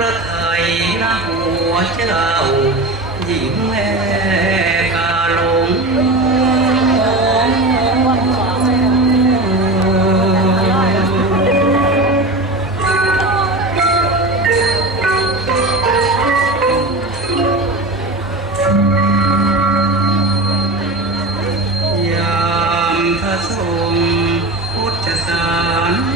ระทัยนะหัวเจ้าหญิงแม่กาลงยามพระทรงพุทธสาร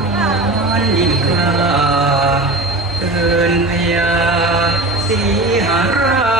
ระอินยิ่งข้าเกินพยาสีหรา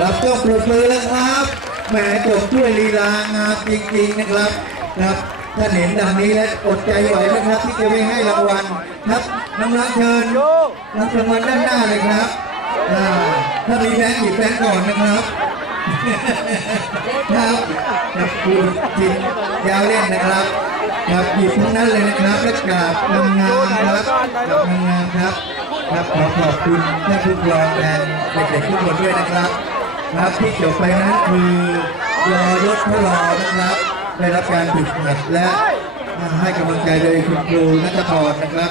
รับต้องปรบมือแล้วครับแหมจบด้วยลีลางามจริงๆนะครับครับท่านเห็นดังนี้แล้วอดใจไหวไหมครับ ที่จะไปให้รางวัลครับน้องรักเชิญรับรางวัลด้านหน้าเลยครับถ้ามีแบงค์หยิบแบงค์ก่อนนะครับครับครับคุณจริงยาวเล่นนะครับครับหยิบทั้งนั้นเลยนะครับและกราบงามๆครับกราบงามๆครับ ครับขอขอบคุณท่านผู้ปกครองแทนเด็กๆทุกคนด้วยนะครับครับที่จบไปนั้นคือรอยศพระรอนะครับ ได้รับการฝึกหัดและให้กำลังใจโดยคุณครูนัทพรนะครับ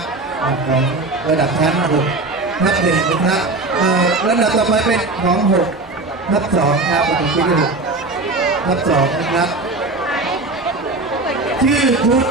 ของระดับชั้น6ทับหนึ่งนะครับระดับต่อไปเป็นของ6ทับสองครับผมคิดว่าทับสองนะครับชื่อชุด